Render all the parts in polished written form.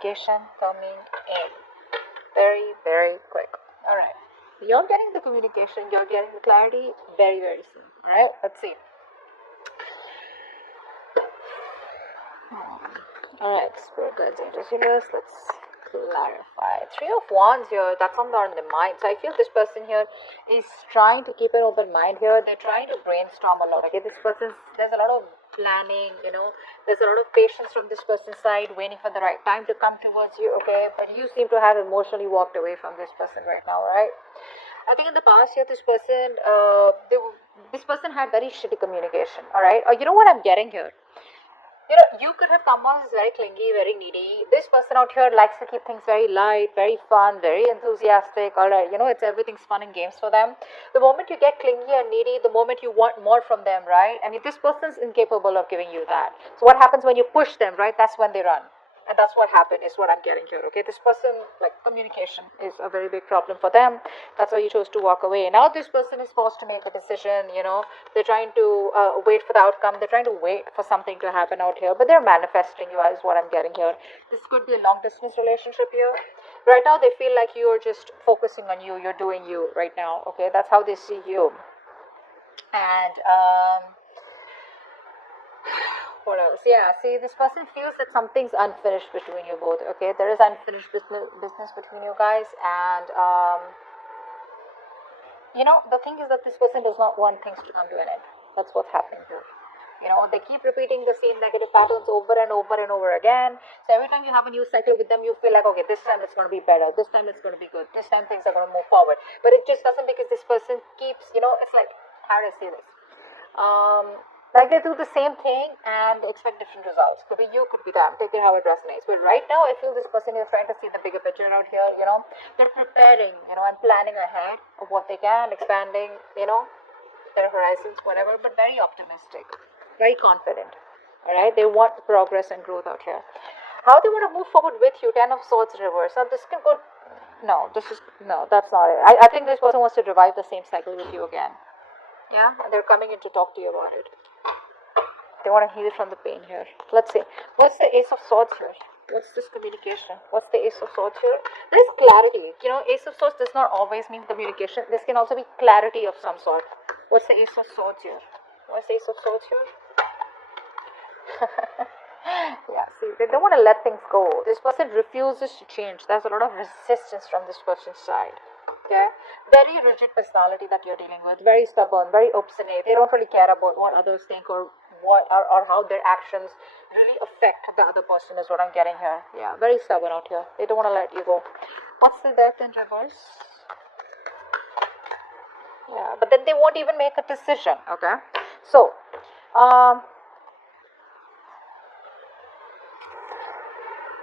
communication coming in. Very, very quick. Alright. You're getting the communication, you're getting the clarity very, very soon. Alright, let's see. Alright, spirit guides, angels, universe, let's clarify. Three of Wands here, that's on the mind. So I feel this person here is trying to keep an open mind here. They're trying to brainstorm a lot. Okay, this person, there's a lot of planning, there's a lot of patience from this person's side, waiting for the right time to come towards you. Okay, but you seem to have emotionally walked away from this person right now, right? I think in the past here, this person had very shitty communication. All right, or you know what I'm getting here? You could have come on as very clingy, very needy. This person out here likes to keep things very light, very fun, very enthusiastic. All right, it's everything's fun and games for them. The moment you get clingy and needy, the moment you want more from them, right? I mean, this person's incapable of giving you that. So what happens when you push them, right? That's when they run. And that's what happened, is what I'm getting here, okay? This person, communication is a very big problem for them. That's why you chose to walk away. Now this person is forced to make a decision, They're trying to wait for the outcome. They're trying to wait for something to happen out here. But they're manifesting you, is what I'm getting here. This could be a long-distance relationship here. Right now, they feel like you're just focusing on you. You're doing you right now, okay? That's how they see you. And, what else? Yeah, see, this person feels that something's unfinished between you both, okay? There is unfinished business between you guys, and the thing is that this person does not want things to come to an end. That's what's happening here. They keep repeating the same negative patterns over and over and over again. So every time you have a new cycle with them, you feel like, okay, this time it's going to be better, this time it's going to be good, this time things are going to move forward. But it just doesn't, because this person keeps, it's like, how do I say this? They do the same thing and expect different results. Could be you, could be them. Take it how it resonates. But right now, I feel this person is trying to see the bigger picture out here. They're preparing, and planning ahead of what they can, expanding, their horizons, whatever. But very optimistic, very confident. All right, they want progress and growth out here. How they want to move forward with you? 10 of Swords reverse. Now this can go. No, that's not it. I think this person wants to revive the same cycle with you again. Yeah, and they're coming in to talk to you about it. They want to heal from the pain here. Let's see. What's the Ace of Swords here? What's this communication? What's the Ace of Swords here? There's clarity. Ace of Swords does not always mean communication. This can also be clarity of some sort. What's the Ace of Swords here? What's the Ace of Swords here? Yeah, see, they don't want to let things go. This person refuses to change. There's a lot of resistance from this person's side. Okay? Very rigid personality that you're dealing with. Very stubborn, very obstinate. They don't really care about what others think or how their actions really affect the other person, is what I'm getting here. Yeah, very stubborn out here. They don't want to let you go. What's the Death in reverse? Yeah, but then they won't even make a decision. Okay, so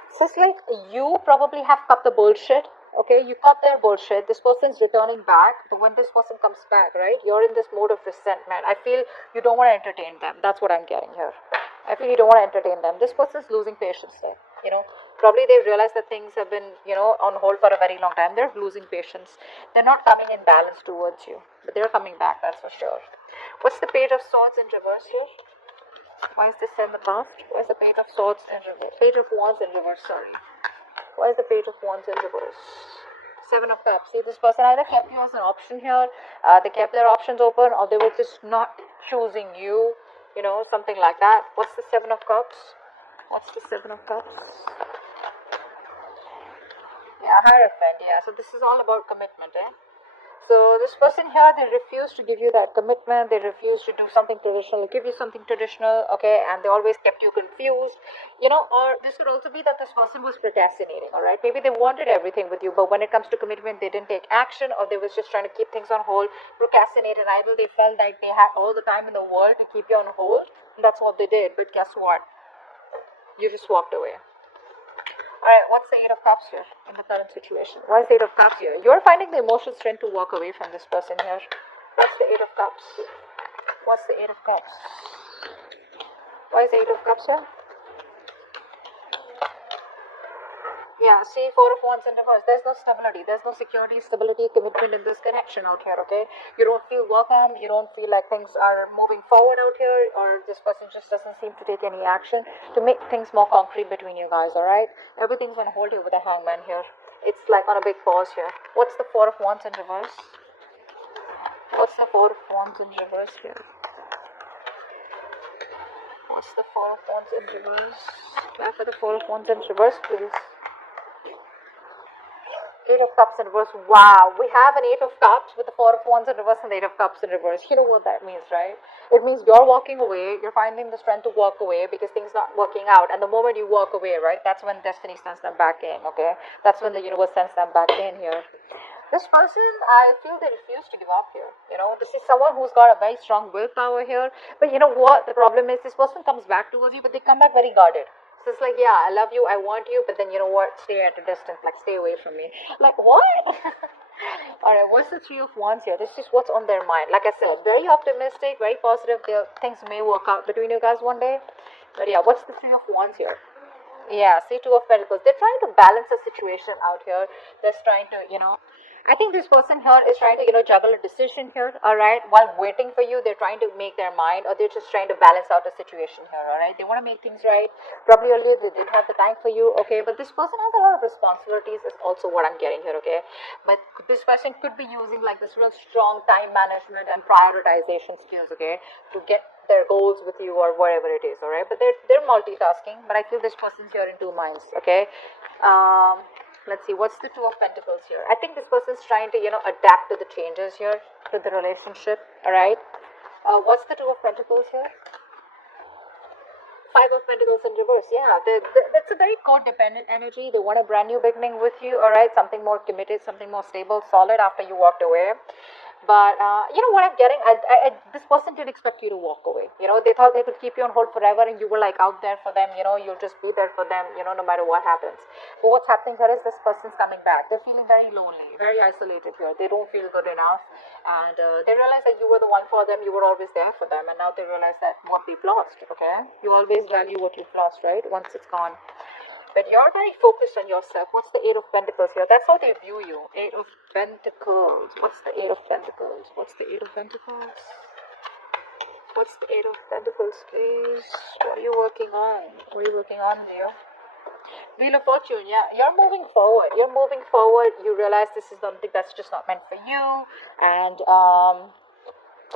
it's just like you probably have cut the bullshit. Okay, you cut their bullshit. This person's returning back, but when this person comes back, right, you're in this mode of resentment. I feel you don't want to entertain them. That's what I'm getting here. I feel you don't want to entertain them. This person's losing patience there. Probably they've realized that things have been, on hold for a very long time. They're losing patience. They're not coming in balance towards you, but they're coming back, that's for sure. What's the Page of Swords in reverse here? Why is this in the past? Why is the Page of Swords in reverse? Page of Wands in reverse, sorry. Why is the Page of Wands in reverse? 7 of Cups. See, this person either kept you as an option here, they kept their options open, or they were just not choosing you, something like that. What's the 7 of Cups? What's the 7 of Cups? Yeah, Hierophant, yeah. So this is all about commitment, eh? So this person here, they refuse to give you that commitment. They refuse to do something traditional, give you something traditional, okay? And they always kept you confused, or this could also be that this person was procrastinating, all right? Maybe they wanted everything with you, but when it comes to commitment, they didn't take action, or they was just trying to keep things on hold, procrastinate and idle. They felt like they had all the time in the world to keep you on hold. And that's what they did. But guess what? You just walked away. Alright, what's the 8 of Cups here in the current situation? Why is the 8 of Cups here? You're finding the emotional strength to walk away from this person here. What's the 8 of Cups? What's the 8 of Cups? Why is the 8 of Cups here? Yeah, see, Four of Wands in reverse. There's no stability. There's no security, stability, commitment in this connection out here, okay? You don't feel welcome. You don't feel like things are moving forward out here, or this person just doesn't seem to take any action to make things more concrete between you guys, alright? Everything's on hold here with a hangman here. It's like on a big pause here. What's the Four of Wands in reverse? What's the Four of Wands in reverse here? What's the Four of Wands in reverse? Yeah, for the Four of Wands in reverse, please. Eight of Cups in reverse. Wow, we have an Eight of Cups with the Four of Wands in reverse and the Eight of Cups in reverse. You know what that means, right? It means you're walking away, you're finding the strength to walk away because things not working out. And the moment you walk away, right, that's when destiny sends them back in, okay? That's when the universe sends them back in here. This person, I feel they refuse to give up here. You know, this is someone who's got a very strong willpower here. But you know what? The problem is this person comes back towards you, but they come back very guarded. So it's like, yeah, I love you, I want you, but then you know what? Stay at a distance, like stay away from me. Like, what? Alright, what's the Three of Wands here? This is what's on their mind. Like I said, very optimistic, very positive. Things may work out between you guys one day. But yeah, what's the Three of Wands here? Yeah, see, Two of Pentacles. They're trying to balance the situation out here. They're trying to, I think this person here is trying to, juggle a decision here, alright? While waiting for you, they're trying to make their mind, or they're just trying to balance out a situation here, alright? They want to make things right. Probably earlier they didn't have the time for you, okay? But this person has a lot of responsibilities, is also what I'm getting here, okay? But this person could be using like this real strong time management and prioritization skills, okay? To get their goals with you or whatever it is, alright? But they're multitasking, but I feel this person's here in two minds, okay? Let's see, what's the Two of Pentacles here? I think this person's trying to, adapt to the changes here, to the relationship, alright? What's the Two of Pentacles here? Five of Pentacles in reverse, yeah. That's a very codependent energy. They want a brand new beginning with you, alright? Something more committed, something more stable, solid after you walked away. But you know what I'm getting? This person didn't expect you to walk away. They thought they could keep you on hold forever, and you were like out there for them. You'll just be there for them. No matter what happens. But what's happening here is this person's coming back. They're feeling very lonely, very isolated here. They don't feel good enough, and they realize that you were the one for them. You were always there for them, and now they realize that what they've lost. Okay, you always value what you've lost, right? Once it's gone. But you're very focused on yourself. What's the Eight of Pentacles here? That's how they view you. Eight of Pentacles. What's the Eight of Pentacles? What's the Eight of Pentacles? What's the Eight of Pentacles, please? What are you working on? What are you working on, dear? Wheel of Fortune, yeah. You're moving forward. You're moving forward. You realize this is something that's just not meant for you. And,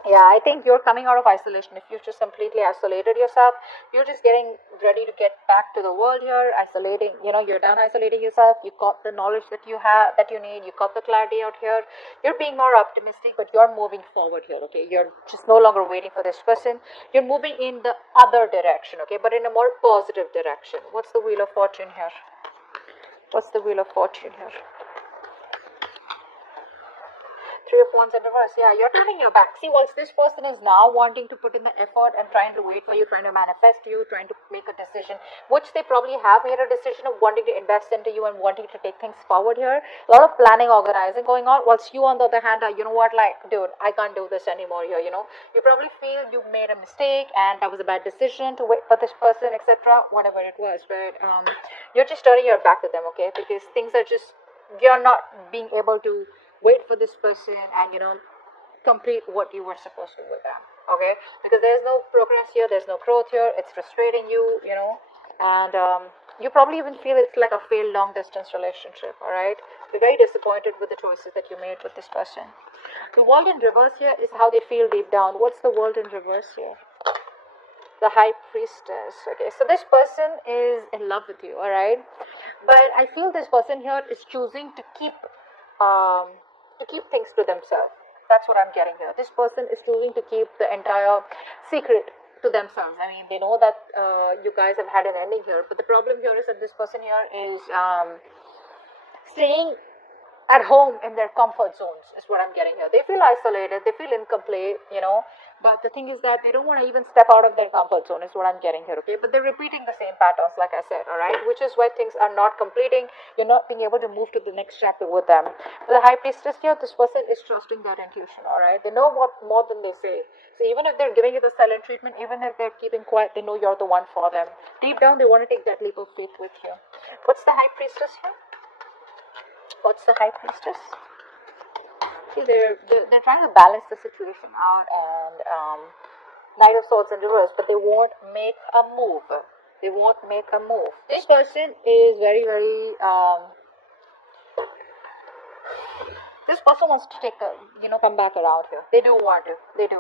yeah, I think you're coming out of isolation. If you've just completely isolated yourself, you're just getting ready to get back to the world here, isolating, you're done isolating yourself. You got the knowledge that you have, that you need. You got the clarity out here. You're being more optimistic, but you're moving forward here, okay? You're just no longer waiting for this person. You're moving in the other direction, okay? But in a more positive direction. What's the Wheel of Fortune here? What's the Wheel of Fortune here? Three of Wands in reverse. Yeah, you're turning your back. See, once this person is now wanting to put in the effort and trying to wait for you, trying to manifest you, trying to make a decision, which they probably have made a decision of wanting to invest into you and wanting to take things forward here. A lot of planning, organizing going on. Whilst you, on the other hand, are, you know what, like, dude, I can't do this anymore here, You probably feel you made a mistake and that was a bad decision to wait for this person, etc., whatever it was. But you're just turning your back to them, okay? Because things are just, you're not being able to wait for this person and complete what you were supposed to with them, okay? Because there's no progress here, there's no growth here. It's frustrating you, and you probably even feel it's like a failed long distance relationship. All right, you're very disappointed with the choices that you made with this person. The World in reverse here is how they feel deep down. What's the World in reverse here? The High Priestess. Okay, so this person is in love with you, all right? But I feel this person here is choosing to keep things to themselves. That's what I'm getting here. This person is choosing to keep the entire secret to themselves. I mean, they know that you guys have had an ending here, but the problem here is that this person here is staying at home in their comfort zones, is what I'm getting here. They feel isolated, they feel incomplete, But the thing is that they don't want to even step out of their comfort zone, is what I'm getting here, okay? But they're repeating the same patterns, like I said, all right? Which is why things are not completing. You're not being able to move to the next chapter with them. For the High Priestess here, this person is trusting their intuition, all right? They know what more than they say. So even if they're giving you the silent treatment, even if they're keeping quiet, they know you're the one for them. Deep down, they want to take that leap of faith with you. What's the High Priestess here? What's the High Priestess? See, they're trying to balance the situation out, and Knight of Swords in reverse, but they won't make a move. They won't make a move. This person is very, very this person wants to take a, come back around here. They do want to. They do.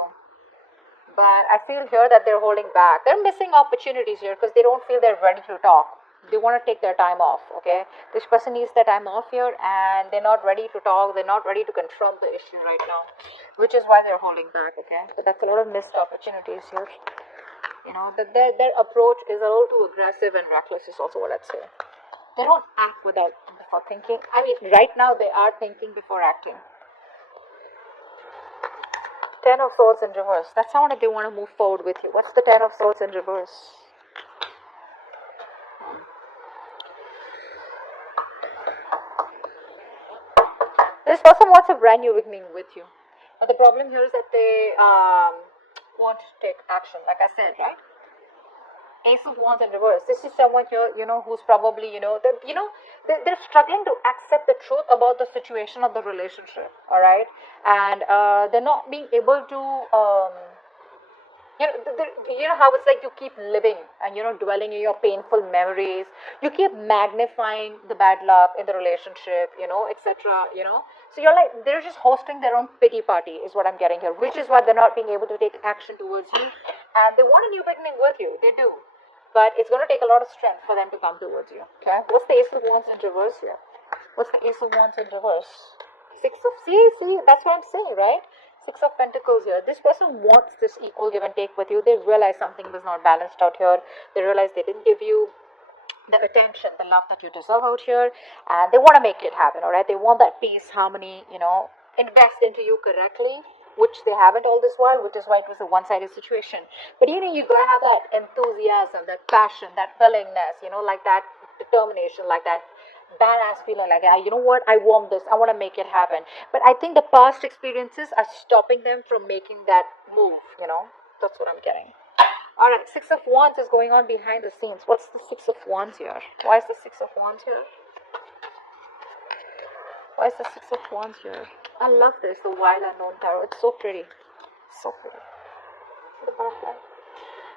But I feel here that they're holding back. They're missing opportunities here because they don't feel they're ready to talk. They want to take their time off, okay? This person needs their time off here, and they're not ready to talk. They're not ready to confront the issue right now, which is why they're holding back, okay? So that's a lot of missed opportunities here. Their approach is a little too aggressive and reckless is also what I'd say. They don't act before thinking. I mean, right now they are thinking before acting. Ten of Swords in reverse. That's how they want to move forward with you. What's the Ten of Swords in reverse? This person wants a brand new beginning with you. But the problem here is that they want to take action, like I said, right? Ace of Wands in reverse. This is someone here, who's probably, they're struggling to accept the truth about the situation of the relationship, all right? And they're not being able to, how it's like you keep living and, dwelling in your painful memories. You keep magnifying the bad luck in the relationship, etc., So you're like, they're just hosting their own pity party is what I'm getting here, which is why they're not being able to take action towards you. And they want a new beginning with you. They do. But it's going to take a lot of strength for them to come towards you. Okay? What's the Ace of Wands in reverse here? What's the Ace of Wands in reverse? See, that's what I'm saying, right? Six of Pentacles here. This person wants this equal give and take with you. They realize something was not balanced out here. They realize they didn't give you the attention, the love that you deserve out here, and they want to make it happen, all right? They want that peace, harmony, invest into you correctly, which they haven't all this while, which is why it was a one-sided situation. But you gotta have that enthusiasm, that passion, that willingness, like that determination, like that badass feeling, like, you know what, I want this, I want to make it happen. But I think the past experiences are stopping them from making that move, that's what I'm getting. Alright, Six of Wands is going on behind the scenes. What's the Six of Wands here? Why is the Six of Wands here? Why is the Six of Wands here? I love this, the Wild Unknown Tarot. It's so pretty. So pretty. The butterfly.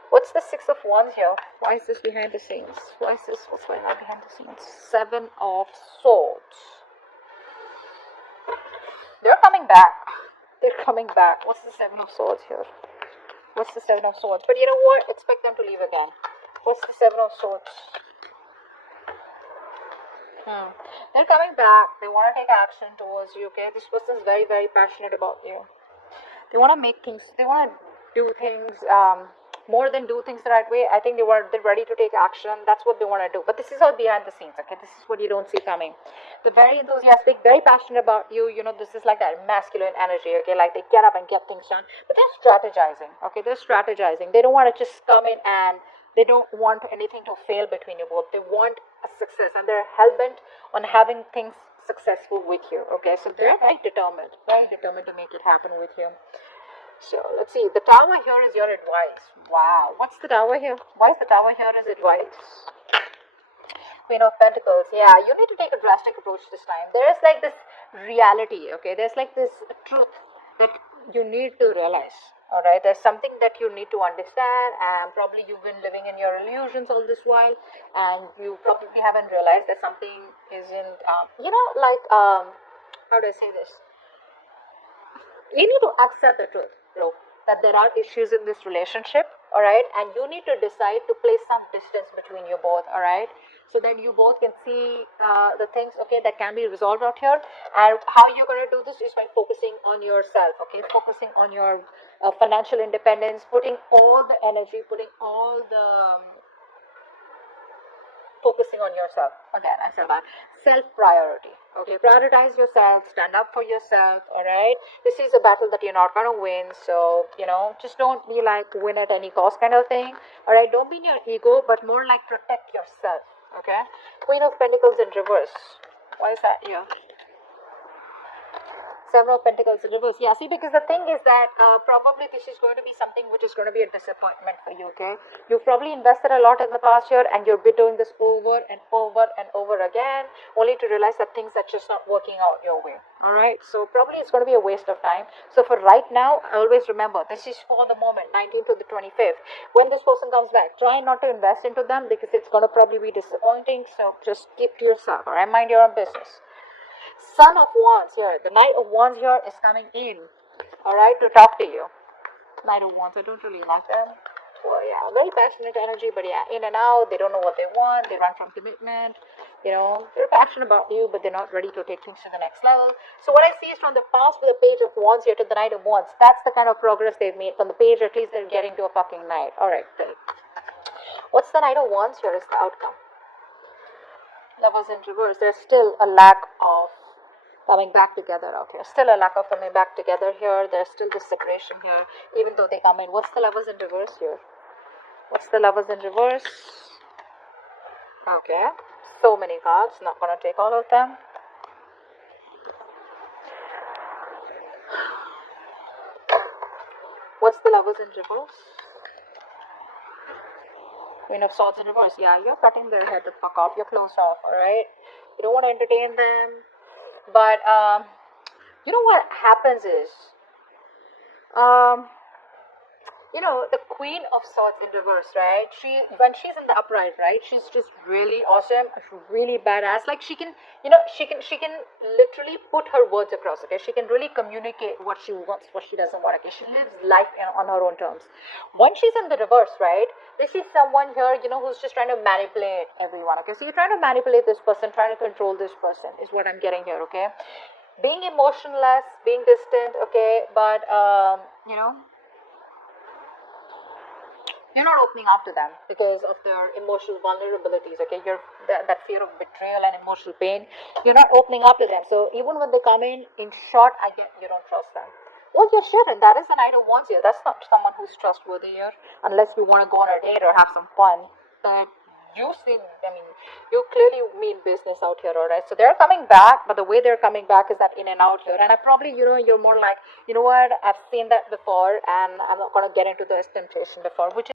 What's the Six of Wands here? Why is this behind the scenes? Why is this? What's going on behind the scenes? Seven of Swords. They're coming back. They're coming back. What's the Seven of Swords here? What's the Seven of Swords? But you know what? Expect them to leave again. What's the Seven of Swords? They're coming back. They want to take action towards you, okay? This person is very, very passionate about you. They want to make things, they want to do things, more than do things the right way. I think they're ready to take action. That's what they want to do. But this is all behind the scenes, okay? This is what you don't see coming. They're very enthusiastic, very passionate about you. This is like that masculine energy, okay? Like they get up and get things done. But they're strategizing, okay? They're strategizing. They don't want to just come in and they don't want anything to fail between you both. They want a success, and they're hell-bent on having things successful with you, okay? So they're very determined to make it happen with you. So let's see. The Tower here is your advice. Wow. What's the Tower here? Why is the Tower here as advice? Queen of Pentacles. Yeah, you need to take a drastic approach this time. There is like this reality, okay? There's like this truth that you need to realize. Alright, there's something that you need to understand, and probably you've been living in your illusions all this while, and you probably haven't realized that something isn't, how do I say this? You need to accept the truth, that there are issues in this relationship, alright, and you need to decide to place some distance between you both, alright, so that you both can see the things, okay, that can be resolved out here. And how you're going to do this is by focusing on yourself, okay, focusing on your financial independence, putting all the energy, focusing on yourself. Again, I said that, self-priority, Okay, prioritize yourself, stand up for yourself, alright? This is a battle that you're not gonna win, so, just don't be like win at any cost kind of thing, alright? Don't be in your ego, but more like protect yourself, okay? Queen of Pentacles in reverse. Why is that here? Seven of Pentacles in reverse. Yeah, see, because the thing is that probably this is going to be something which is going to be a disappointment for you, okay? You've probably invested a lot in the past year and you'll be doing this over and over and over again, only to realize that things are just not working out your way, alright? So probably it's going to be a waste of time. So for right now, always remember, this is for the moment, 19th to the 25th. When this person comes back, try not to invest into them because it's going to probably be disappointing. So just keep to yourself, alright? Mind your own business. Son of Wands here. The Knight of Wands here is coming in, alright, to talk to you. Knight of Wands, I don't really like them. Well, yeah, very passionate energy, but yeah, in and out, they don't know what they want, they run from commitment, they're passionate about you, but they're not ready to take things to the next level. So what I see is from the past with the Page of Wands here to the Knight of Wands, that's the kind of progress they've made. From the page, at least they're getting to a fucking knight. Alright, good. What's the Knight of Wands here is the outcome? Lovers in reverse, there's still a lack of coming back together out here. Still a lack of coming back together here. There's still this separation here, even though they come in. What's the Lovers in reverse here? What's the Lovers in reverse? Okay. So many cards. Not going to take all of them. What's the Lovers in reverse? Queen of Swords in reverse. Yeah, you're cutting their head the fuck off. You're closed off, alright? You don't want to entertain them. But, you know what happens is, the Queen of Swords in reverse, right? When she's in the upright, right? She's just really awesome, really badass. Like she can literally put her words across. Okay, she can really communicate what she wants, what she doesn't want. Okay, she lives life on her own terms. When she's in the reverse, right? This is someone here, who's just trying to manipulate everyone. Okay, so you're trying to manipulate this person, trying to control this person, is what I'm getting here. Okay, being emotionless, being distant. Okay, but you're not opening up to them because of their emotional vulnerabilities, okay? That fear of betrayal and emotional pain, you're not opening up to them. So even when they come in short, I get you don't trust them. Well, you shouldn't. That is the Knight of Wands here. That's not someone who's trustworthy here, unless you want to go on a date or have some fun. But you clearly mean business out here, alright? So they're coming back, but the way they're coming back is that in and out here. And I probably, you're more like, you know what, I've seen that before, and I'm not going to get into this temptation before, which is